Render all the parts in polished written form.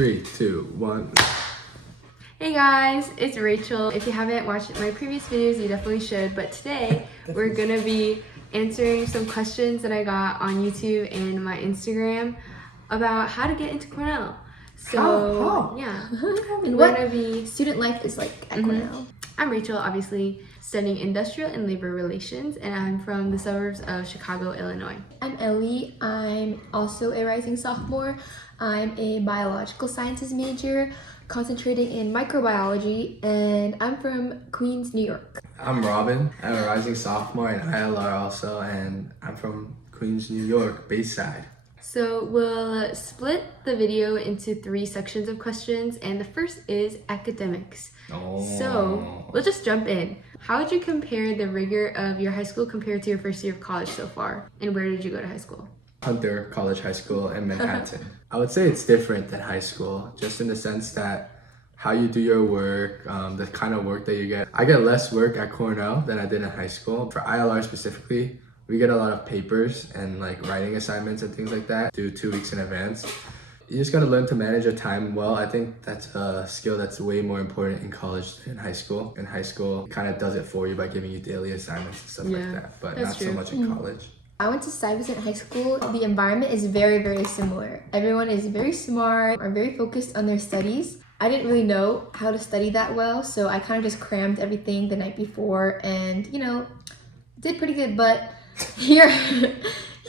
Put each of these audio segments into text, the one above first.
3, 2, 1. Hey guys, it's Rachel. If you haven't watched my previous videos, you definitely should. But today, we're gonna be answering some questions that I got on YouTube and my Instagram about how to get into Cornell. So, yeah. And we're what gonna be... student life is like at Cornell. I'm Rachel, obviously studying industrial and labor relations, and I'm from the suburbs of Chicago, Illinois. I'm Ellie. I'm also a rising sophomore. I'm a biological sciences major, concentrating in microbiology, and I'm from Queens, New York. I'm Robin. I'm a rising sophomore in ILR also, and I'm from Queens, New York, Bayside. So we'll split the video into 3 sections of questions, and the first is academics. So we'll just jump in. How would you compare the rigor of your high school compared to your first year of college so far? And where did you go to high school? Hunter College High School in Manhattan. I would say it's different than high school, just in the sense that how you do your work, the kind of work that you get. I get less work at Cornell than I did in high school. For ILR specifically, we get a lot of papers and like writing assignments and things like that due 2 weeks in advance. You just gotta learn to manage your time well. I think that's a skill that's way more important in college than in high school. In high school, it kind of does it for you by giving you daily assignments and stuff like that, but not so much in college. I went to Stuyvesant High School. The environment is very, very similar. Everyone is very smart, are very focused on their studies. I didn't really know how to study that well, so I kind of just crammed everything the night before and, you know, did pretty good. But here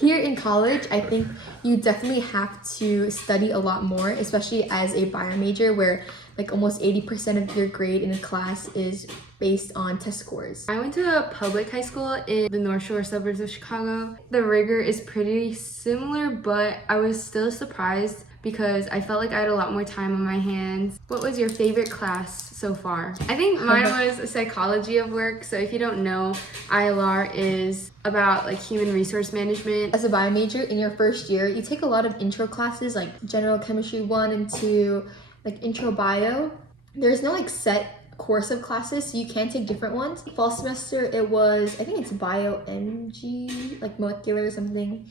in college, I think you definitely have to study a lot more, especially as a bio major where like almost 80% of your grade in a class is based on test scores. I went to a public high school in the North Shore suburbs of Chicago. The rigor is pretty similar, but I was still surprised because I felt like I had a lot more time on my hands. What was your favorite class so far? I think mine was psychology of work. So if you don't know, ILR is about like human resource management. As a bio major in your first year, you take a lot of intro classes like general chemistry 1 and 2, like intro bio. There's no like set course of classes, so you can take different ones. Fall semester, it was, I think it's bioenergy, like molecular or something.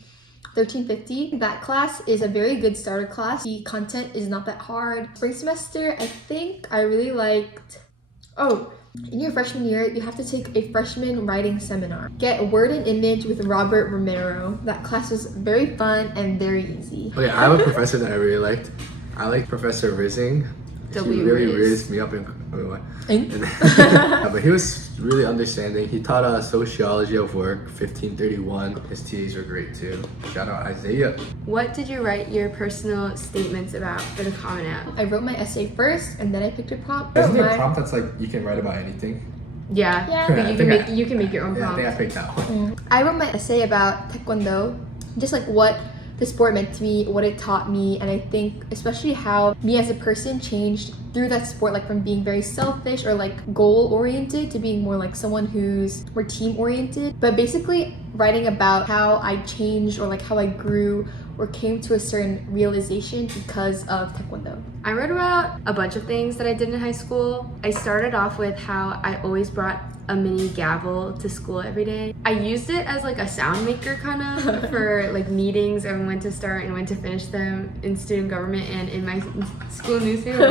1350. That class is a very good starter class. The content is not that hard. Spring semester, I think I really liked... in your freshman year, you have to take a freshman writing seminar. Get a word and image with Robert Romero. That class was very fun and very easy. Okay, I have a professor that I really liked. I like Professor Rising. He really raised me up but he was really understanding. He taught us sociology of work, 1531. His TAs were great too. Shout out Isaiah. What did you write your personal statements about for the Common App? I wrote my essay first and then I picked a prompt. Isn't there a prompt that's like you can write about anything? Yeah. You can make your own prompt. I think I picked that one. I wrote my essay about Taekwondo, just like what the sport meant to me, what it taught me, and I think especially how me as a person changed through that sport, like from being very selfish or like goal-oriented to being more like someone who's more team-oriented. But basically writing about how I changed or like how I grew or came to a certain realization because of Taekwondo. I wrote about a bunch of things that I did in high school. I started off with how I always brought a mini gavel to school every day. I used it as like a sound maker kind of for like meetings and when to start and when to finish them in student government and in my school newspaper.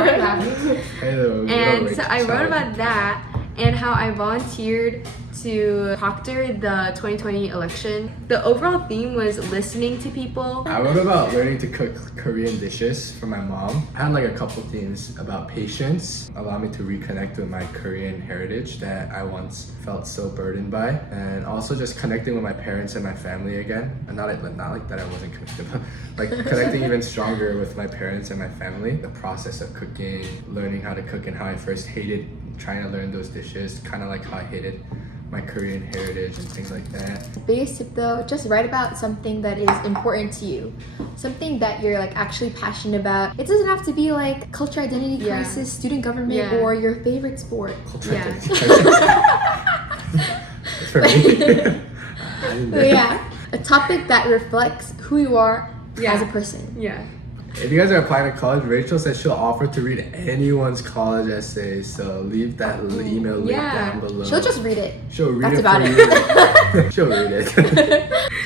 And so I wrote about that and how I volunteered to proctor the 2020 election. The overall theme was listening to people. I wrote about learning to cook Korean dishes for my mom. I had like a couple themes about patience, allow me to reconnect with my Korean heritage that I once felt so burdened by, and also just connecting with my parents and my family again. And not like that I wasn't connected, but like connecting even stronger with my parents and my family. The process of cooking, learning how to cook, and how I first hated trying to learn those dishes, kind of like how I hated my Korean heritage and things like that. Biggest tip though, just write about something that is important to you. Something that you're like actually passionate about. It doesn't have to be like culture identity crisis, student government, or your favorite sport. Culture identity crisis. That's for me. A topic that reflects who you are as a person. Yeah. If you guys are applying to college, Rachel said she'll offer to read anyone's college essay, so leave that email link down below. She'll just read it. She'll read That's it about for it. you. She'll read it.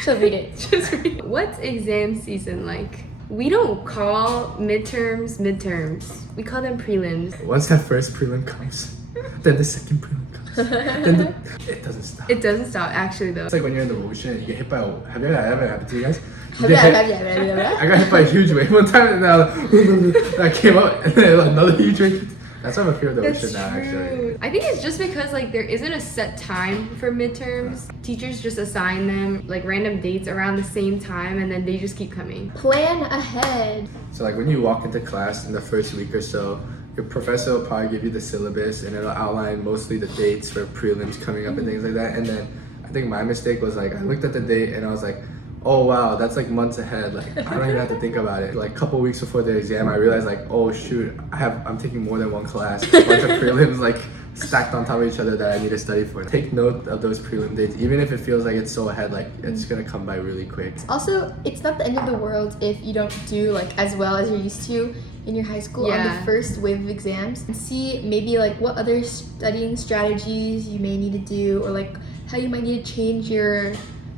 She'll read it. Just read. What's exam season like? We don't call midterms midterms. We call them prelims. Once that first prelim comes, then the second prelim comes. It doesn't stop. It doesn't stop, actually, though. It's like when you're in the ocean and you get hit by a... Have you ever happened to you guys? Yeah. I got hit by a huge wave one time and I came out and then another huge wave. That's why I'm afraid of the ocean now, actually. I think it's just because like there isn't a set time for midterms. Teachers just assign them like random dates around the same time and then they just keep coming. Plan ahead. So like when you walk into class in the first week or so, your professor will probably give you the syllabus and it'll outline mostly the dates for prelims coming up and things like that. And then I think my mistake was like I looked at the date and I was like, oh wow, that's like months ahead. Like I don't even have to think about it. Like a couple weeks before the exam, I realized like, oh shoot, I'm taking more than one class. A bunch of prelims like stacked on top of each other that I need to study for. Take note of those prelim dates, even if it feels like it's so ahead. Like it's gonna come by really quick. Also, it's not the end of the world if you don't do like as well as you're used to in your high school on the first wave of exams. And see maybe like what other studying strategies you may need to do, or like how you might need to change your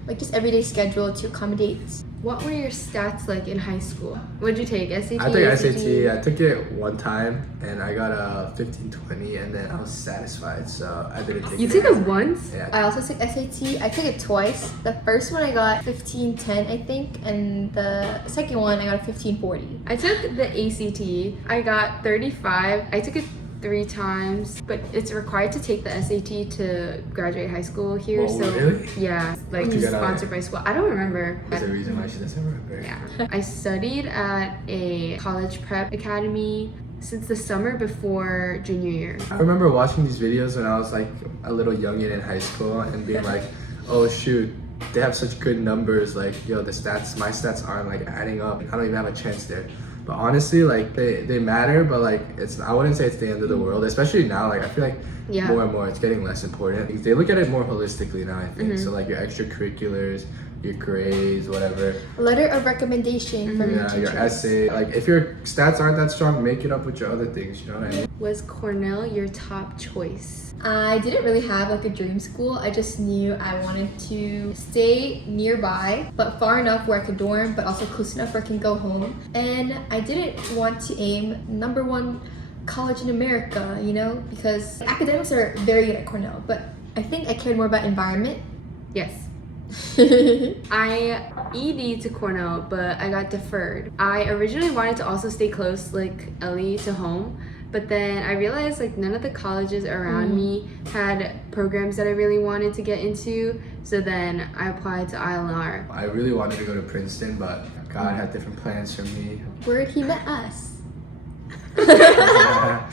like just everyday schedule to accommodate. What were your stats like in high school? What did you take? SAT? I took SAT. I took it one time and I got a 1520 and then I was satisfied, so I didn't take it. You took it once? Yeah. I also took SAT. I took it twice. The first one I got 1510, I think, and the second one I got a 1540. I took the ACT. I got 35. I took it 3 times, but it's required to take the SAT to graduate high school here. Oh, so really? yeah, like What'd you get on sponsored by school. I don't remember. There's a reason why she doesn't remember. Yeah. I studied at a college prep academy since the summer before junior year. I remember watching these videos when I was like a little youngin in high school and being like, oh shoot, they have such good numbers, like yo, my stats aren't like adding up. I don't even have a chance there. But honestly, like they matter, but like I wouldn't say it's the end of the world, especially now. Like I feel like more and more it's getting less important. They look at it more holistically now, I think. So like your extracurriculars, your grades, whatever. A letter of recommendation from your teachers. Your essay. Like if your stats aren't that strong, make it up with your other things, you know what I mean? Was Cornell your top choice? I didn't really have like a dream school. I just knew I wanted to stay nearby, but far enough where I could dorm, but also close enough where I can go home. And I didn't want to aim #1 college in America, you know, because academics are very good at Cornell, but I think I cared more about environment. Yes. I ED to Cornell, but I got deferred. I originally wanted to also stay close, like Ellie, to home, but then I realized like none of the colleges around me had programs that I really wanted to get into, so then I applied to ILR. I really wanted to go to Princeton, but God had different plans for me. Where'd he met us? Yeah.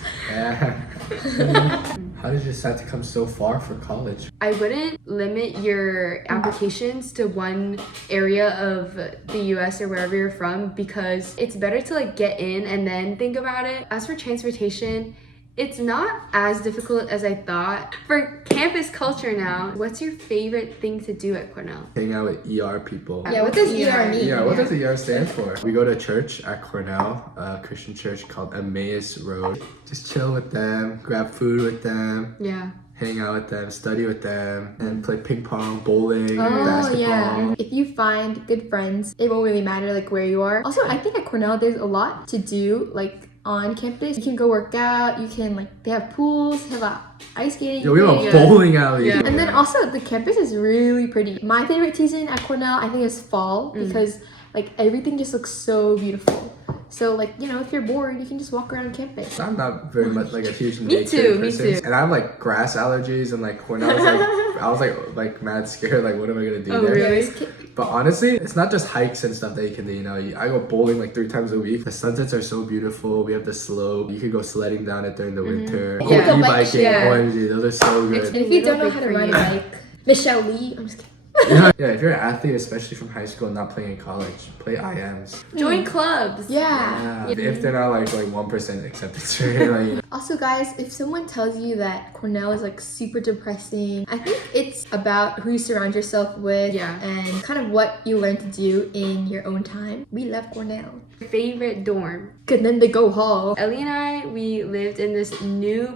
How did you decide to come so far for college? I wouldn't limit your applications to one area of the US or wherever you're from, because it's better to like get in and then think about it. As for transportation, it's not as difficult as I thought. For campus culture now, what's your favorite thing to do at Cornell? Hang out with ER people. Yeah, what does ER mean? Yeah, what does ER stand for? We go to church at Cornell, a Christian church called Emmaus Road. Just chill with them, grab food with them. Yeah. Hang out with them, study with them, and play ping pong, bowling, Oh basketball. yeah. If you find good friends, it won't really matter like where you are. Also, I think at Cornell there's a lot to do like on campus. You can go work out, you can like, they have pools, they have ice skating. Yo, we have a bowling alley. Yeah. And then also the campus is really pretty. My favorite season at Cornell, I think, is fall because like everything just looks so beautiful. So like, you know, if you're bored, you can just walk around campus. I'm not very much like a huge Me nature too, me person. too. And I have like grass allergies and like Cornell was like, I was like mad scared, like what am I gonna do there? Really? But honestly, it's not just hikes and stuff that you can do, you know. I go bowling like 3 times a week. The sunsets are so beautiful. We have the slope. You could go sledding down it during the winter. Yeah. E-biking, Yeah. OMG, those are so good. And if you don't know how to For ride a you. bike, Michelle Lee, I'm just kidding. Yeah, if you're an athlete, especially from high school and not playing in college, play IMs. Join clubs. Yeah. If they're not like 1% acceptance rate, like, you know. Also, guys, if someone tells you that Cornell is like super depressing, I think it's about who you surround yourself with and kind of what you learn to do in your own time. We love Cornell. Favorite dorm? Good, then they go hall. Ellie and I, we lived in this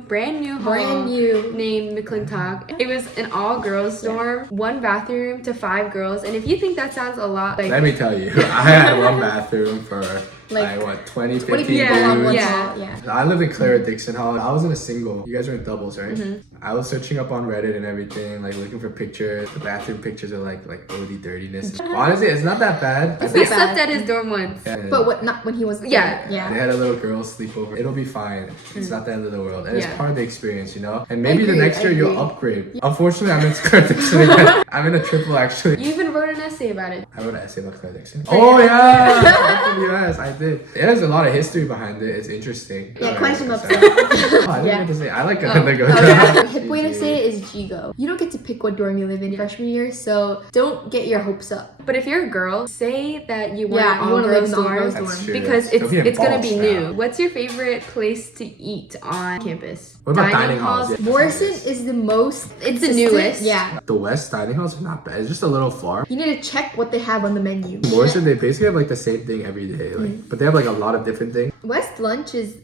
brand new hall named McClintock. It was an all-girls dorm, 1 bathroom to 5 girls. And if you think that sounds a lot, like, let me tell you, I had 1 bathroom for like what, 20, 15 dudes? Yeah. I lived in Clara Dixon Hall. I was in a single. You guys were in doubles, right? I was searching up on Reddit and everything, like looking for pictures. The bathroom pictures are like OD dirtiness. Honestly, it's not that bad. We slept at his dorm once. But not when he was there. Yeah. They had a little girl sleepover. It'll be fine. It's not the end of the world. And it's part of the experience, you know? And maybe the next year you'll upgrade. Unfortunately, I'm in Clara Dixon again. I'm in a triple, actually. You even wrote an essay about it. I wrote an essay about Clara Dixon. Oh, yeah! I'm from the US. I did. It has a lot of history behind it. It's interesting. Yeah, question up. I didn't get to say. I like another go. The hip way to say it is Jigo. You don't get to pick what dorm you live in freshman year, so don't get your hopes up. But if you're a girl, say that you want to live in all girls dorm because it's gonna be new. What's your favorite place to eat on campus? What about dining halls? Yeah, Morrison is the most. It's the newest. Yeah. The West dining halls are not bad. It's just a little far. You need to check what they have on the menu. Morrison, they basically have like the same thing every day, but they have like a lot of different things. West lunch is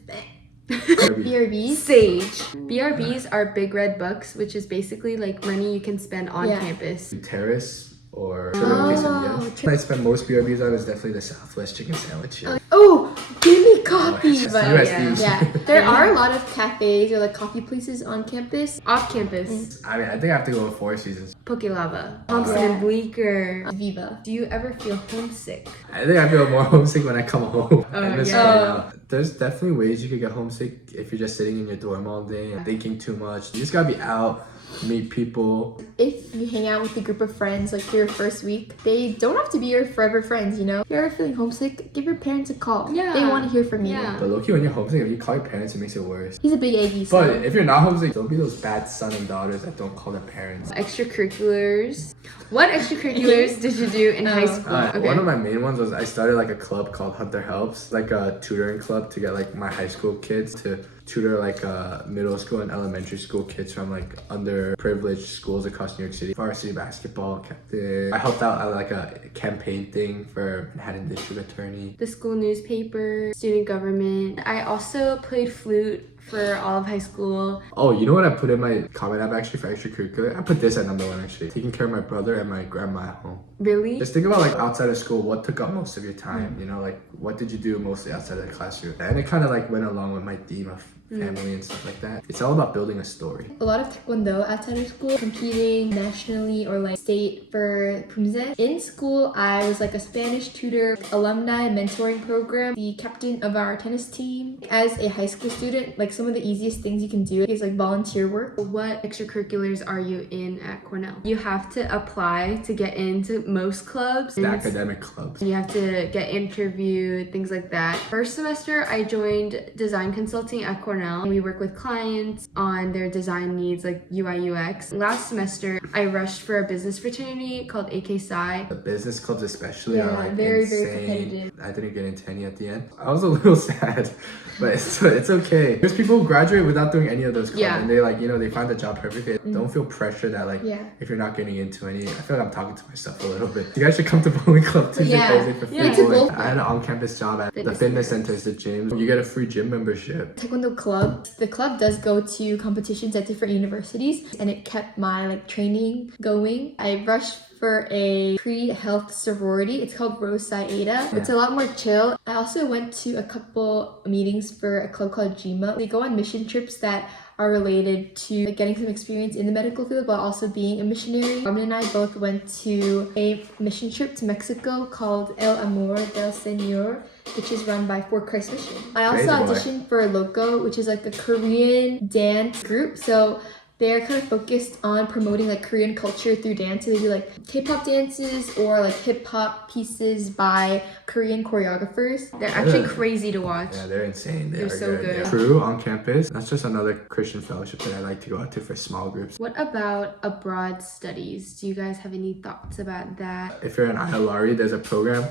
BRBs. Sage. BRBs are big red bucks, which is basically like money you can spend on campus. Terrace or quesadilla. I spend most BRBs on is definitely the Southwest chicken sandwich. Oh, give me coffee. There are a lot of cafes or like coffee places on campus. Off campus. I mean, I think I have to go with Four Seasons. Poke Lava. Thompson and Bleecker. Viva. Do you ever feel homesick? I think I feel more homesick when I come home. Oh, There's definitely ways you could get homesick if you're just sitting in your dorm all day and thinking too much. You just gotta be out, meet people. If you hang out with a group of friends like your first week, they don't have to be your forever friends, you know? If you're ever feeling homesick, give your parents a call. Yeah. They want to hear from you. But low-key, when you're homesick, if you call your parents, it makes it worse. He's a big Aggie, so. But if you're not homesick, don't be those bad son and daughters that don't call their parents. Extracurriculars. What extracurriculars did you do in high school? One of my main ones was I started like a club called Hunter Helps, like a tutoring club to get like my high school kids to tutor like middle school and elementary school kids from like underprivileged schools across New York City. Varsity basketball captain. I helped out at like a campaign thing for Manhattan District Attorney. The school newspaper, student government. I also played flute for all of high school. Oh, you know what I put in my comment app actually for extracurricular? I put this at number 1 actually. Taking care of my brother and my grandma at home. Really? Just think about like outside of school, what took up most of your time, you know, like what did you do mostly outside of the classroom? And it kind of like went along with my theme of family and stuff like that. It's all about building a story. A lot of taekwondo outside of school, competing nationally or like state for Punze. In school, I was like a Spanish tutor, alumni mentoring program, the captain of our tennis team. As a high school student, like some of the easiest things you can do is like volunteer work. What extracurriculars are you in at Cornell? You have to apply to get into most clubs. The academic clubs. You have to get interviewed, things like that. First semester, I joined design consulting at Cornell. We work with clients on their design needs like UI UX. Last semester, I rushed for a business fraternity called AK Psi. The business clubs especially are like very, insane. very competitive. I didn't get into any at the end. I was a little sad, but it's okay. There's people who graduate without doing any of those clubs and they like, you know, they find the job perfectly. Don't feel pressure that like if you're not getting into any. I feel like I'm talking to myself a little bit. You guys should come to bowling club Tuesday, Thursday for free. I had an on-campus job at the fitness centers, the gym. You get a free gym membership. Taekwondo club. The club does go to competitions at different universities and it kept my like training going. I rushed for a pre-health sorority. It's called Rho Psi Eta. It's a lot more chill. I also went to a couple meetings for a club called GMA. They go on mission trips that are related to like, getting some experience in the medical field while also being a missionary. Armin and I both went to a mission trip to Mexico called El Amor del Señor, which is run by For Christ Mission. I also auditioned for Loco, which is like a Korean dance group. So they're kind of focused on promoting like Korean culture through dance. So they do like K-pop dances or like hip-hop pieces by Korean choreographers. They're actually crazy to watch. Yeah, they're insane. They're so good. Yeah. Crew on campus. That's just another Christian fellowship that I like to go out to for small groups. What about abroad studies? Do you guys have any thoughts about that? If you're an ILRE, there's a program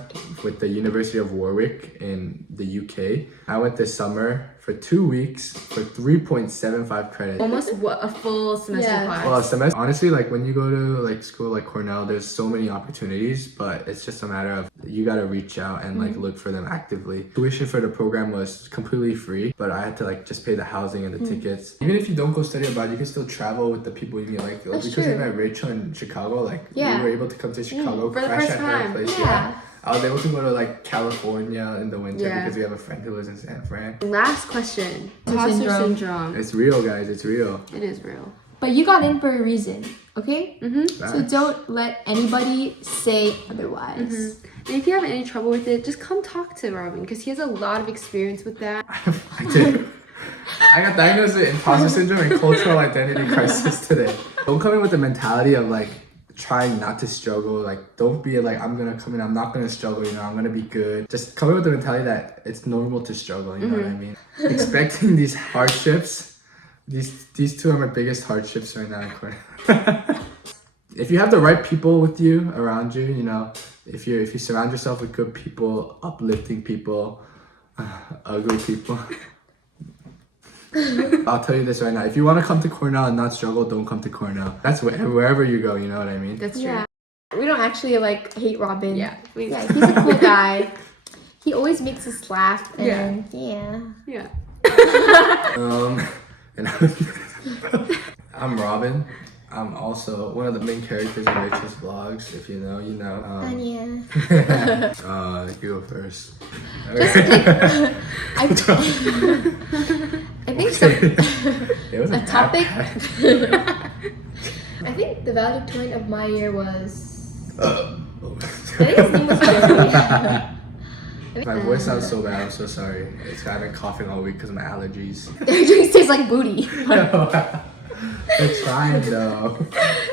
with the University of Warwick in the UK. I went this summer for 2 weeks for 3.75 credits. Almost a full semester Yeah. class. Well, a semester. Honestly, like when you go to like school like Cornell, there's so many opportunities, but it's just a matter of you gotta reach out and like look for them actively. Tuition for the program was completely free, but I had to like just pay the housing and the tickets. Even if you don't go study abroad, you can still travel with the people you meet. Like That's because true. I met Rachel in Chicago, like Yeah. we were able to come to Chicago for the fresh first at her time. place. Yeah. I was able to go to like California in the winter Yeah. because we have a friend who lives in San Fran. Last question. Imposter Imposter syndrome. syndrome. It's real, guys. It's real. It is real. But you got in for a reason, okay? Mm-hmm. So Facts. don't let anybody say otherwise. And if you have any trouble with it, just come talk to Robin because he has a lot of experience with that. I did. I got diagnosed with imposter syndrome and cultural identity crisis today. Don't come in with the mentality of like trying not to struggle. Like don't be like I'm gonna come in, I'm not gonna struggle, you know, I'm gonna be good. Just come in with the mentality that it's normal to struggle, you know what I mean? Expecting these hardships, these two are my biggest hardships right now in Cornell. If you have the right people with you around you, you know, if you surround yourself with good people, uplifting people, ugly people. I'll tell you this right now. If you want to come to Cornell and not struggle, don't come to Cornell. That's wherever you go, you know what I mean? That's true. Yeah. We don't actually like hate Robin. Yeah. Yeah, he's a cool guy. He always makes us laugh and yeah. Yeah. And I'm Robin. I'm also one of the main characters in Rachel's vlogs. If you know, you know. And yeah. You go first. I think some, It was a bad topic. pack. I think the valedictorian of my year was. Oh. I think his name was Jerry. My voice sounds so bad. I'm so sorry. I've been coughing all week because of my allergies. Their drinks taste like booty. They're trying though.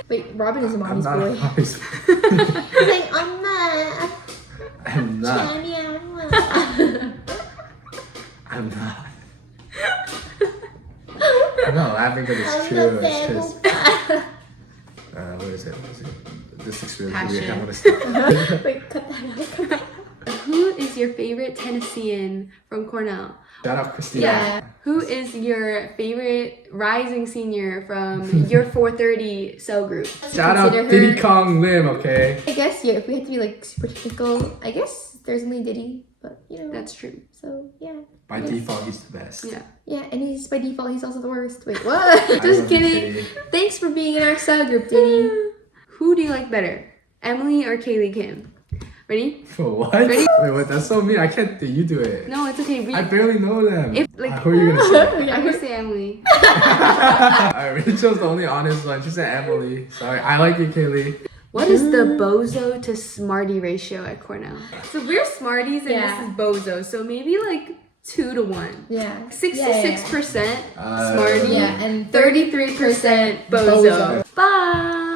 Wait, Robin is a I'm mommy's not a boy. mommy's boy. He's like, I'm not. I'm not. Daddy, I'm not. I'm not. I'm not laughing because it's true. It's because. What is it? This experience. Passion. I want to stop. Wait, cut that out. Who is your favorite Tennessean from Cornell? Shout out Christina. Yeah. Who is your favorite rising senior from your 430 cell group? Shout out Consider her- Diddy Kong Lim, okay? I guess, yeah, if we had to be like super technical, I guess there's only Diddy, but you know. That's true. So, yeah. By default, he's the best. Yeah. Yeah, and he's by default, he's also the worst. Wait, what? I Just love you, kidding. Diddy. Thanks for being in our cell group, Diddy. Who do you like better, Emily or Kaylee Kim? Ready? What? Ready? Wait, what? That's so mean. I can't do you do it. No, it's okay. I barely know them. If, like- Who are you gonna say? I'm gonna say Emily. Alright, Rachel's the only honest one. She said Emily. Sorry, I like you, Kaylee. What is the bozo to smarty ratio at Cornell? So we're smarties and Yeah. this is bozo. So maybe like 2 to 1. Yeah. 66% Uh, smarty, Yeah, and 33% bozo. bozo. Bye.